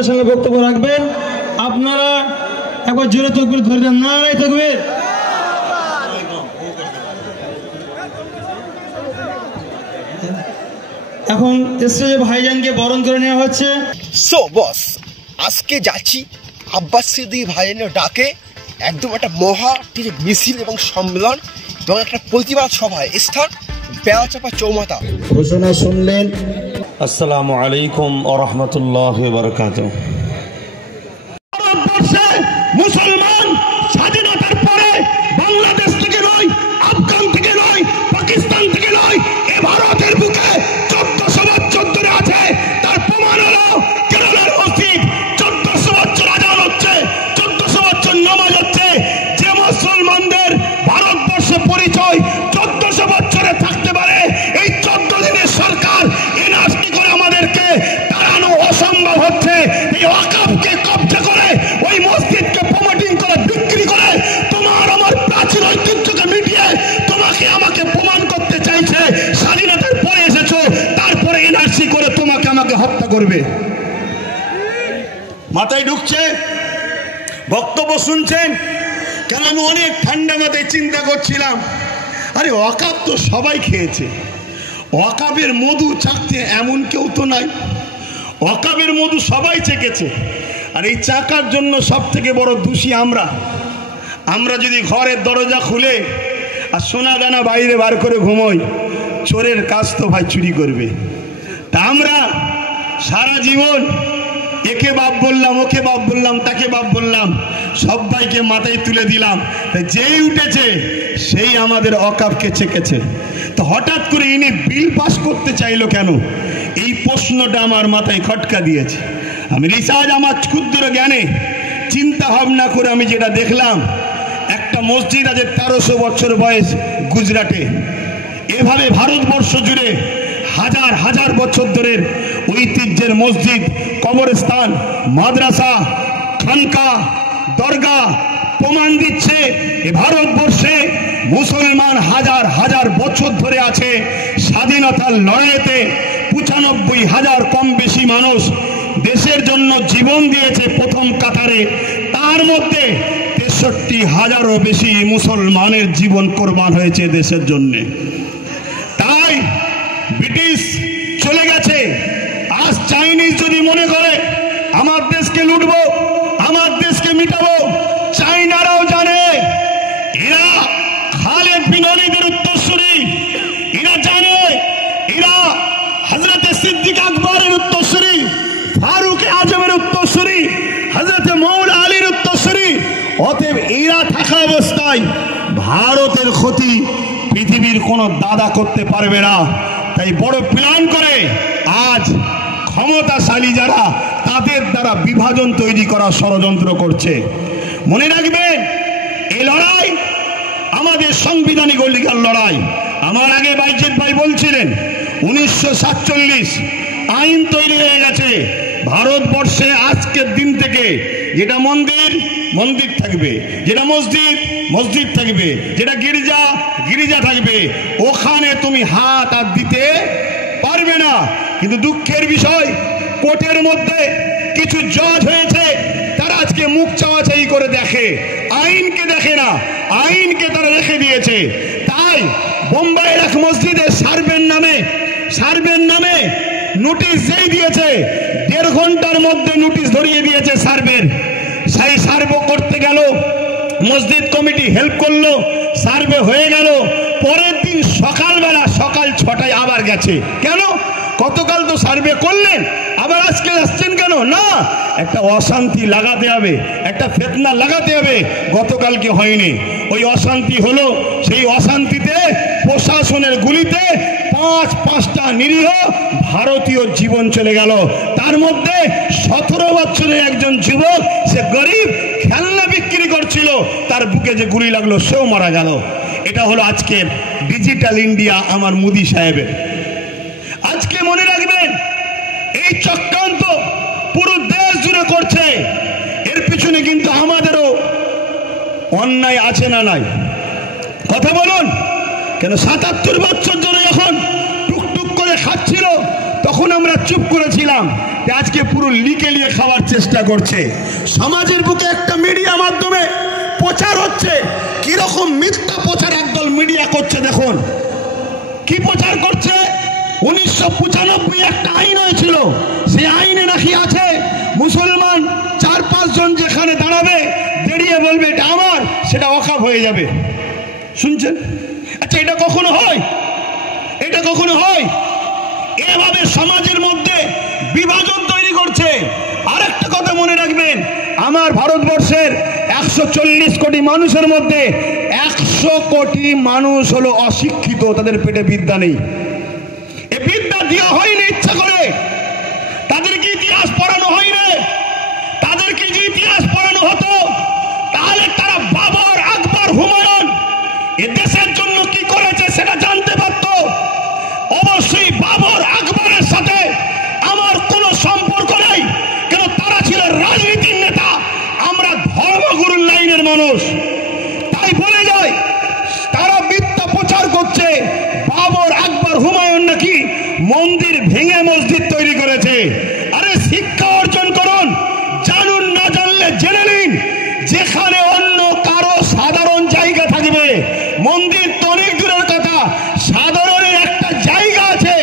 সম্মানের সঙ্গে বক্তব্য রাখবেন। আপনারা একবার জোরে তাকবীর ধরে দেন, নারায়ে তাকবীর। এখন স্টেজে ভাইজানকে বরণ করে নেওয়া হচ্ছে। সো বস, আজকে যাচ্ছি আব্বাস সিদ্দিকী ভাইজানের ডাকে একদম একটা মহা মিছিল এবং সম্মেলন এবং একটা প্রতিবাদ সভায় স্থান বেড়াচাপা চৌমাথা। ঘোষণা শুনলেন। আসসালামু আলাইকুম ওয়া রাহমাতুল্লাহি ওয়া বারাকাতুহু। ভারতবর্ষে মুসলমান স্বাধীনতার পরে বাংলাদেশ থেকে নয়, আফগান থেকে নয়, পাকিস্তান থেকে নয়, এ ভারতের বুকে 1400 বছর ধরে আছে। তার প্রমাণ হলো কেরলের মসজিদ 1400 বছর আজান হচ্ছে, 1400 বছর নামাজ হচ্ছে। যে মুসলমানদের ভারতবর্ষে পরিচয় 1400 বছরে থাকতে পারে, এই 14 দিনের সরকার এনআরসি করে আমাদেরকে তাড়ানো অসম্ভব হচ্ছে। এই ওয়াকফকে কব্জা করে, ওই মসজিদকে প্রমোটিং করে, বিক্রি করে, তোমার আমার প্রাচীন ঐতিহ্যকে মিটিয়ে তোমাকে আমাকে প্রমাণ করতে চাইছে স্বাধীনতার পরে এসেছো, তারপরে এনআরসি করে তোমাকে আমাকে হত্যা করবে। মাথায় ঢুকছে? বক্তব্য শুনছেন? কেন আমি অনেক ঠান্ডা মাথায় চিন্তা করছিলাম, আরে ওয়াকফ তো সবাই খেয়েছে, ওয়াকফের মধু চাকতে এমন কেউ তো নাই। ওয়াকফের মধু সবাই চেকেছে, আর এই চাকার জন্য সব থেকে বড় দোষী আমরা। আমরা যদি ঘরের দরজা খুলে আর সোনা দানা বাইরে বার করে ঘুমোই, চোরের কাজ তো ভাই চুরি করবে। তা আমরা সারা জীবন একে বাপ বললাম, ওকে বাপ বললাম, তাকে বাপ বললাম, সবাইকে মাথায় তুলে দিলাম। যেই উঠেছে সেই আমাদের ওয়াকফকে চেকেছে। তো হঠাৎ করে ইনি বিল পাস করতে চাইলো কেন, এই প্রশ্নটা আমার মাথায় খটকা দিয়েছে। আমি রিসার্চ, আমার ক্ষুদ্র জ্ঞানে চিন্তা ভাবনা করে আমি যেটা দেখলাম, একটা মসজিদ আছে 1300 বছর বয়স গুজরাটে। এভাবে ভারতবর্ষ জুড়ে হাজার হাজার বছর ধরে ঐতিহ্যের মসজিদ, কবরস্থান, মাদ্রাসা, খানকা, দরগা প্রমাণ দিচ্ছে এ ভারতবর্ষে মুসলমান হাজার হাজার বছর ধরে আছে। স্বাধীনতার লড়াইতে 95,000 কম বেশি মানুষ দেশের জন্য জীবন দিয়েছে প্রথম কাতারে। তার মধ্যে 63,000-ও বেশি মুসলমানের জীবন কোরবান হয়েছে দেশের জন্য। তাই ব্রিটিশ চলে গেছে। আজ চাইনিজ যদি মনে করে আমার দেশকে লুটবো, আমার দেশকে মিটাবো, চাইনারাও জানে এরা খালেদ বিন ওয়ালিদের উত্তরসূরি, এরা জানে এরা হযরতে সিদ্দিক আকবরের উত্তরসূরি, ফারুক আজমের উত্তরসূরি, হযরতে মওলা আলীর উত্তরসূরি। অতএব এরা থাকা অবস্থায় ভারতের ক্ষতি পৃথিবীর কোনো দাদা করতে পারবে না। তাই বড় প্ল্যান করে আজ ক্ষমতাশালী যারা, তাদের দ্বারা বিভাজন তৈরি করার ষড়যন্ত্র করছে। মনে রাখবেন, এই লড়াই আমাদের সাংবিধানিক অধিকার লড়াই। আমার আগে বাইজিৎ ভাই বলছিলেন 1947 আইন তৈরি হয়ে গেছে ভারতবর্ষে। আজকের দিন থেকে যেটা মন্দির মন্দির থাকবে, যেটা মসজিদ মসজিদ থাকবে, যেটা গির্জা গির্জা থাকবে, ওখানে তুমি হাত আর দিতে পারবে না। কিন্তু দুঃখের বিষয়, কোর্টের মধ্যে কিছু জজ হয়েছে, তারা আজকে মুখ চাওয়াচাই করে দেখে, আইনকে দেখে না, আইনকে তারা রেখে দিয়েছে। তাই বোম্বাইয়ের এক মসজিদে সার্ভের নামে নোটিশ যেই দিয়েছে, 1.5 ঘন্টার মধ্যে নোটিশ ধরিয়ে দিয়েছে সার্ভের। সেই সার্ভে করতে গেল, মসজিদ কমিটি হেল্প করলো, সার্ভে হয়ে গেল। পরের দিন সকালবেলা সকাল 6টায় আবার গেছে। কেন? গতকাল তো সার্ভে করলেন, আবার আজকে আসছেন কেন? না, একটা অশান্তি লাগাতে হবে, একটা ফিতনা লাগাতে হবে। গতকালকে হয়নি, ওই অশান্তি হলো। সেই অশান্তিতে প্রশাসনের গুলিতে 5টা নিরীহ ভারতীয় জীবন চলে গেল। তার মধ্যে 17 বছরের একজন যুবক, সে গরিব, খেলনা বিক্রি করছিল, তার বুকে যে গুলি লাগলো সেও মারা গেল। এটা হলো আজকের ডিজিটাল ইন্ডিয়া আমার মোদি সাহেবের। আজকে মনে রাখবেন, এই চক্রান্ত পুরো দেশ জুড়ে করছে। এর পিছনে কিন্তু আমাদেরও অন্যায় আছে না নাই? কথা বলুন। কেন 77 বছর ধরে যখন টুকটুক করে খাচ্ছিল, তখন তখন আমরা চুপ করেছিলাম, আজকে পুরো লিকে লিয়ে খাওয়ার চেষ্টা করছে। সমাজের বুকে একটা মিডিয়া মাধ্যমে প্রচার হচ্ছে, কিরকম মিথ্যা প্রচার একদল মিডিয়া করছে। দেখুন কি প্রচার করছে। 1995 একটা আইন হয়েছিল, সেই আইনে নাকি আছে মুসলমান 4-5 জন যেখানে দাঁড়াবে দাঁড়িয়ে বলবে এটা আমার, সেটা ওয়াকফ হয়ে যাবে। শুনছেন? আচ্ছা এটা কখনো হয়? এটা কখনো হয়? এভাবে সমাজের মধ্যে বিভাজন তৈরি করছে। আর একটা কথা মনে রাখবেন, আমার ভারতবর্ষের 140 কোটি মানুষের মধ্যে 100 কোটি মানুষ হলো অশিক্ষিত, তাদের পেটে বিদ্যা নেই। এই বিদ্যা দেওয়া হয়নি ইচ্ছা করে, তাদেরকে ইতিহাস পড়ানো হয়নি। তাদেরকে যে ইতিহাস পড়ানো হতো তাহলে তারা বাবর, আকবর, হুমায়ুন এ দেশের জন্য কি করেছে সেটা জানতে পারত। অবশ্যই বাবর, আকবরের সাথে আমার কোনো সম্পর্ক নেই, কেন তারা ছিল রাজনীতির নেতা, আমরা ধর্মগুরুর লাইনের মানুষ। তাই বলে যায় তারা মিথ্যা প্রচার করছে বাবর, আকবর, হুমায়ুন নাকি মন্দির ভেঙে মসজিদ তৈরি করেছে। আরে শিক্ষা অর্জন করুন, জানুন, না জানলে জেনে নিন। যেখানে অন্য কারো সাধারণ জায়গা থাকবে, মন্দির তো অনেক দূরের কথা, সাধারণের একটা জায়গা আছে,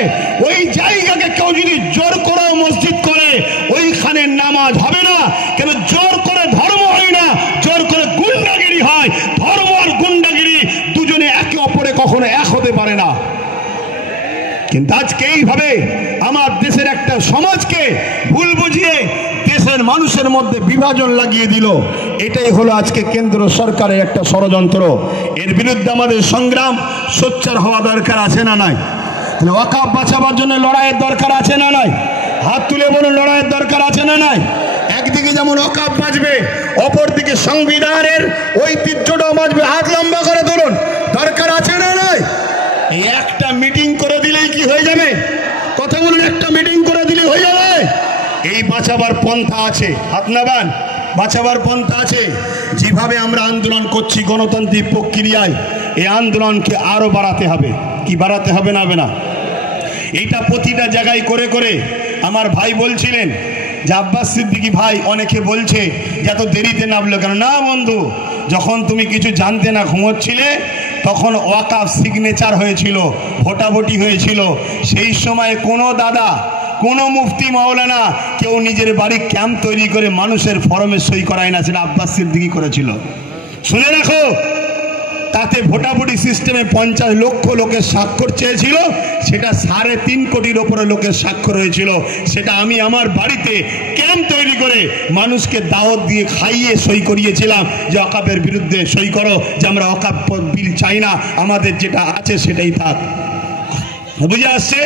ওই জায়গাকে কেউ যদি জোর করে মসজিদ করে ওইখানে নামাজ হবে না। কেন জোর করে ধর্ম হয় না, জোর করে গুন্ডাগিরি হয়। ধর্ম আর গুন্ডাগিরি দুজনে একে অপরে কখনো এক হতে পারে না। কিন্তু আজকে এইভাবে আমার দেশের একটা সমাজকে ভুল বুঝিয়ে দেশের মানুষের মধ্যে বিভাজন লাগিয়ে দিল। এটাই হলো আজকে কেন্দ্র সরকারের একটা ষড়যন্ত্র। এর বিরুদ্ধে আমাদের সংগ্রাম সোচ্চার হওয়া দরকার আছে না নাই? ওয়াকফ বাঁচাবার জন্য লড়াইয়ের দরকার আছে না নাই? হাত তুলে বলুন, লড়াইয়ের দরকার আছে না নাই? একদিকে যেমন ওয়াকফ বাঁচবে, অপরদিকে সংবিধানের ঐতিহ্যটাও বাঁচবে। হাত লম্বা করে তুলুন, দরকার আছে না নাই? এই একটা মিটিং করে দিলেই কি হয়ে যাবে? কথা বলুন, একটা মিটিং করে দিলে হয়ে যাবে? এই বাঁচাবার পন্থা আছে, হাত নাবান, বাঁচাবার পন্থা আছে। যেভাবে আমরা আন্দোলন করছি গণতান্ত্রিক প্রক্রিয়ায়, এই আন্দোলনকে আরো বাড়াতে হবে। কি বাড়াতে হবে না? হবে না? এইটা প্রতিটা জায়গায় করে করে আমার ভাই বলছিলেন যে আব্বাস সিদ্দিকী ভাই, অনেকে বলছে যে এত দেরিতে নামলো কেন? না বন্ধু, যখন তুমি কিছু জানতে না ঘুমোচ্ছিলে তখন ওয়াকফ সিগনেচার হয়েছিল, ভোটাভুটি হয়েছিল। সেই সময় কোনো দাদা, কোনো মুফতি মাওলানা কেউ নিজের বাড়ি ক্যাম্প তৈরি করে মানুষের ফরমে সই করায় না, সেটা আব্বাস সিদ্দিকী করেছিল। শুনে রাখো, তাতে ভোটাভুটি সিস্টেমে 50 লক্ষ লোকের স্বাক্ষর চেয়েছিল, সেটা 3.5 কোটির ওপরে লোকের স্বাক্ষর হয়েছিল। সেটা আমি আমার বাড়িতে ক্যাম্প তৈরি করে মানুষকে দাওয়াত দিয়ে খাইয়ে সই করিয়েছিলাম যে ওয়াকফের বিরুদ্ধে সই করো, যে আমরা ওয়াকফ বিল চাই না, আমাদের যেটা আছে সেটাই থাক। বুঝে আসছে?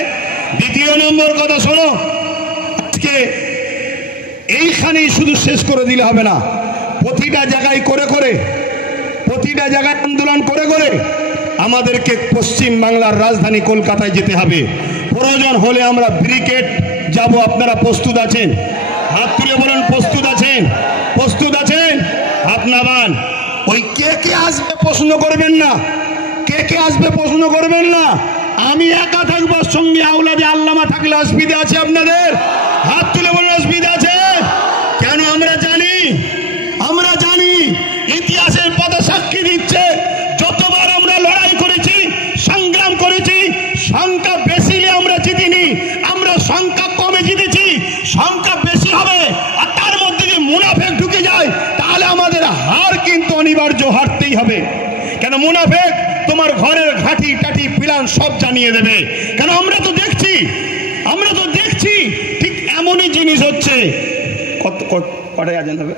দ্বিতীয় নম্বর কথা শোনো, আজকে এইখানেই শুধু শেষ করে দিলে হবে না, প্রতিটা জায়গায় করে করে, প্রতিটা জায়গায় আন্দোলন করে করে আমাদেরকে পশ্চিম বাংলার রাজধানী কলকাতায় যেতে হবে। প্রয়োজন হলে আমরা ব্রিগেড যাব। আপনারা প্রস্তুত আছেন? হাত তুলে বলুন, প্রস্তুত আছেন? প্রস্তুত আছেন? হাত নামান। ওই কে কে আসবে প্রশ্ন করবেন না, কে কে আসবে প্রশ্ন করবেন না। আমি একা থাকবো, সঙ্গে আওলাদে আল্লামা থাকলে অসুবিধা আছে আপনাদের? হাত তুলে বলুন, অসুবিধা আছে? কেন? আমরা জানি, আমরা জানি, ইতিহাসের পথে সাক্ষী দিচ্ছে, যতবার আমরা লড়াই করেছি, সংগ্রাম করেছি, সংখ্যা বেশি আমরা জিতিনি, আমরা সংখ্যা কমে জিতেছি। সংখ্যা বেশি হবে আর তার মধ্যে যে মুনাফেক ঢুকে যায়, তাহলে আমাদের হার কিন্তু অনিবার্য, হারতেই হবে। কেন? মুনাফেক তোমার ঘরের ঘাটি টাটি প্ল্যান সব জানিয়ে দেবে। কেন? আমরা তো দেখছি, আমরা তো দেখছি ঠিক এমনই জিনিস হচ্ছে। কটায় আজান হবে?